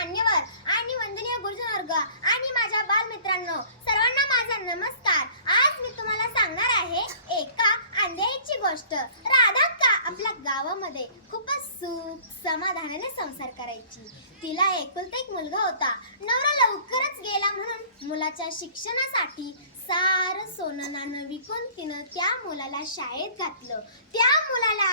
मान्यवर आणि वंदनीय गुरुजनवर्ग आणि माझ्या बालमित्रांनो सर्वांना माझा नमस्कार. आज मी तुम्हाला सांगणार आहे एका आंधळीची गोष्ट. राधाक्का आपल्या गावामध्ये खूपच सुख समाधानाने संसार करायची. तिला एकुलता एक मुलगा होता. नवरा लवकरच गेला म्हणून मुलाच्या शिक्षणासाठी सार सोनं नाणं विकून तिनं त्या मुलाला शाळेत घातलं. त्या मुलाला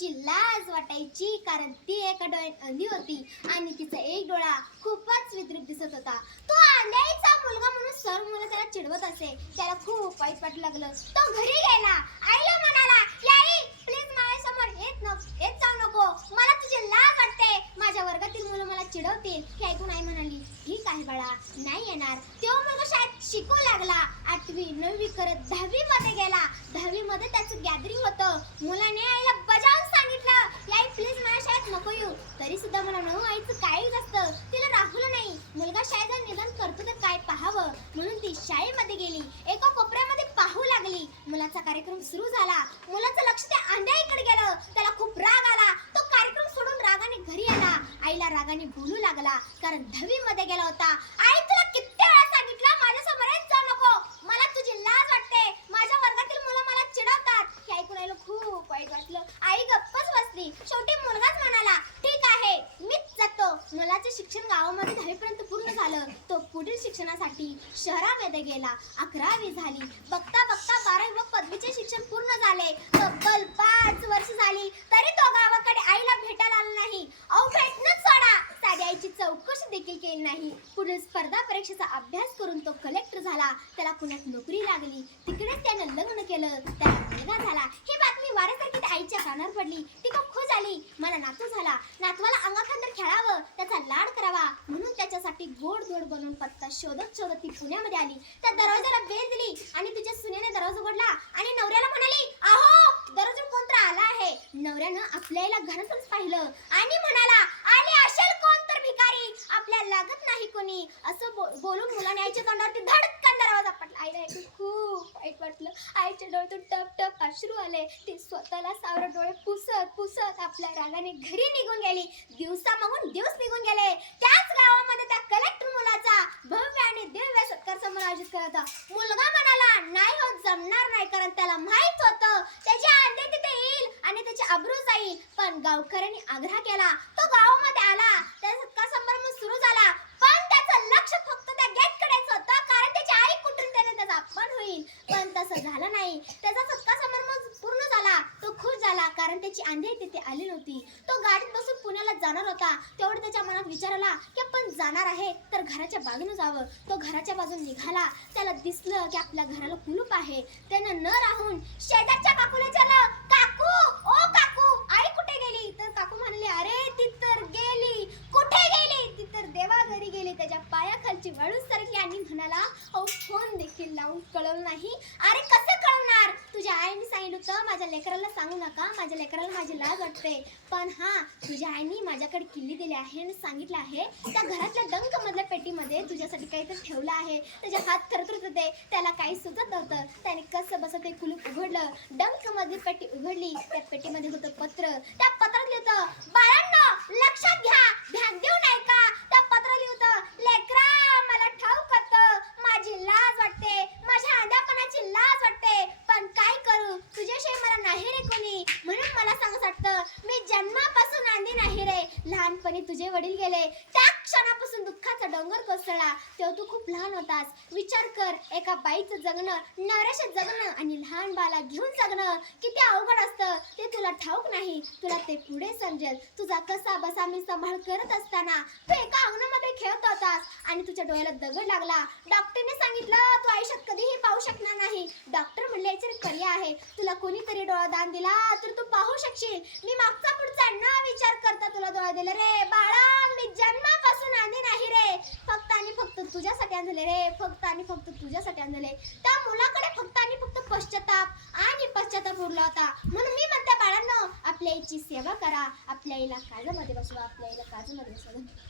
तिची लाज वाटायची कारण ती एका डोळ्यात अंधी होती आणि तिचा एक डोळा खूपच विद्रूप दिसत होता. तो आंधळीचा मुलगा म्हणून सर्व मुलं त्याला चिडवत असे. त्याला खूप वाईट वाटू लागलं. तो घरी गेला. आईला म्हणाला "याई, प्लीज माझ्यासमोर येत नको येत जाऊ नको. मला तुझी लाज वाटते. माझ्या वर्गातील मुलं मला चिडवतील. हे ऐकून आई म्हणाली ठीक आहे बाळा नाही येणार. तो मुलगा शाळेत शिकू लागला. आठवी नववी करत दहावी मध्ये गेला. दहावी मध्ये त्याचं गॅदरिंग होतं. मुलाने आईला बजावून सांगितलं याई प्लीज माझ्या शाळेत नको येऊ तरी सुद्धा मला नऊ आईचं काहीच असतं. तिला राहुलं नाही. मुलगा शाळेचं निधन निदान करतो तर काय पाहावं? म्हणून ती शाळेमध्ये गेली. एका कोपऱ्यामध्ये पाहू लागली. मुलाचा कार्यक्रम सुरू झाला. मुलाचं लक्ष त्या आंधळीकडे गेलं. त्याला खूप राग आला. तो कार्यक्रम सोडून रागाने घरी आला. आईला रागाने बोलू लागला. कारण दहावीमध्ये गेला होता आई तुला किती वेळा सांगितलं माझ्यासमोर येत जाऊ नको मला तुझी लाज वाटते माझ्या वर्गातील मुलं मला चिडवतात हे ऐकून आईला खूप वाईट वाटलं आई गप्पच बसली शेवटी मुलगाच म्हणाला ठीक आहे मीच जातो मुलाचे शिक्षण गावामध्ये दहावीपर्यंत पूर्ण झालं. तो पुढील शिक्षणासाठी शहरामध्ये गेला. अकरावी झाली. बघता बघता बारावी व पदवीचे शिक्षण पूर्ण झाले. तब्बल पाच वर्ष झाली. तरी तो गावाकडे आईला भेटायला आला नाही. अहो भेटणंच सोडा. साधी आईची चौकशी देखील केली नाही. पुढील स्पर्धा परीक्षेचा अभ्यास करून तो कलेक्टर झाला. त्याला पुण्यात नोकरी लागली. तिकडेच त्यानं लग्न केलं. त्याला मुलगा झाला. ही बातमी वाऱ्यासारखी आई कानावर पडली. ती खूप खुश झाली. मला नातू झाला. नातवाला अंगाखांदर खेळावं त्याचा लाड करावा. म्हणून त्याच्यासाठी गोड गोड बनवून पत्ता शोधत शोधत ती पुण्यामध्ये आली. त्या दरवाजाला बेल दिली आणि तिच्या सुनेने दरवाजा उघडला आणि नवऱ्याला म्हणाली आहो दरवाजा कोणतर आला आहे. नवऱ्यानं आपल्या आईला पाहिलं आणि म्हणाला आले असेल कोण तर भिकारी. आपल्याला लागत नाही कोणी. असं बोलून मुलाने आईच्या तोंडावरती धड आईला ऐकून खूप. वाईट वाटलं आईच्या डोळ्यातून टप टप अश्रू आले. ती स्वतःला सावर डोळे पुसत पुसत आपल्या रागाने घरी निघून गेली. दिवसा मागून दिवस निघून गेले. त्याच गावामध्ये त्या कलेक्टर मुलाचा भव्य आणि दिव्य सत्कार समारंभ आयोजित केला होता. मुलगा म्हणाला नाही होत जमणार नाही कारण त्याला माहीत होतं. त्याची अंडे तिथे येईल आणि त्याची अब्रू जाईल. पण गावकऱ्यांनी आग्रह केला. तो गावामध्ये आला. त्या सत्कार समारंभ सुरू झाला पण त्याचं लक्ष फक्त त्या गेट कडेच होतं कारण त्याची आई कुठून त्याने त्याचा अपमान होईल पण झालं नाही. त्याचा सत्ता समारंभ पूर्ण झाला. तो खुश झाला कारण त्याची आंधळी तिथे आली नव्हती. तो गाडीत बसून पुण्याला जाणार होता. तेवढं त्याच्या मनात विचार आला की आपण जाणार आहे तर घराच्या बाजूने जावं. तो घराच्या बाजूने निघाला. त्याला दिसलं की आपल्या घराला कुलूप आहे. त्यानं न राहून शेजारच्या काकूला विचारलं काकू ओ काकू आई कुठे गेली तर काकू म्हणले अरे ती तर गेली कुठे गेली ती तर देवा घरी गेली त्याच्या पायाखालची वळू सरकली आणि म्हणाला अहो फोन देखील लावून कळवलं नाही. अरे कसं कळवणार? तुझ्या आईने सांगितलं होतं माझ्या लेकराला सांगू नका. माझ्या लेकराला माझी लाज वाटते. पण हा तुझ्या आईने माझ्याकडे किल्ली दिली आहे आणि सांगितलं आहे. त्या घरातल्या डंक मधल्या पेटीमध्ये तुझ्यासाठी काहीतरी ठेवलं आहे. त्याचे हात थरथरत होते. त्याला काही सुचत नव्हतं. त्याने कसं बसत ते कुलूप उघडलं. डंक मधली पेटी उघडली. त्या पेटीमध्ये होतं पत्र. त्या पत्रात लिहितं बाळांनो लक्षात घ्या ध्यान देऊन ऐका त्या पत्रात लिहितं लेकरा मला ठाऊक होतं माझी लाज वाटते माझ्या आंध्यापणाची लाज वाटते पण काय करू तुझ्याशिवाय मला नाही रे कोणी म्हणून मला सांगत वाटतं मी जन्मापासून आंधी नाही रे लहानपणी तुझे वडील गेले. त्या क्षणापासून दुःखाचा डोंगर कोसळला. तेव्हा तू खूप लहान होतास. विचार कर एका बाईचं जगणं नवऱ्याचं जगणं आणि लहान बाला घेऊन जगणं. किती अवघड असतं. ते तुला ठाऊक नाही. तुला ते पुढे समजेल. तुझा कसा बसा मी सांभाळ करत असताना तू एका अंगणामध्ये खेळत होतास आणि तुझ्या डोळ्याला दगड लागला. डॉक्टरने सांगितलं तू आयुष्यात कधीही पाहू शकणार नाही. डॉक्टर म्हणले याचे पर्याय आहे. तुला कोणीतरी डोळा दान दिला तर तू पाहू शकशील. मी मागचा पुढचा न विचार करता तुला डोळा दिला रे बाळा मी जन्मापासून आधी नाही रे फक्त तुझ्यासाठी आणले रे फक्त आणि फक्त तुझ्यासाठी आणले त्या मुलाकडे फक्त आणि फक्त पश्चाताप आणि पश्चाताप उरला होता. म्हणून मी म्हणते बाळांनो आपल्या आईची सेवा करा. आपल्या आईला काळजामध्ये बसवा आपल्या आईला काळजामध्ये बसवा.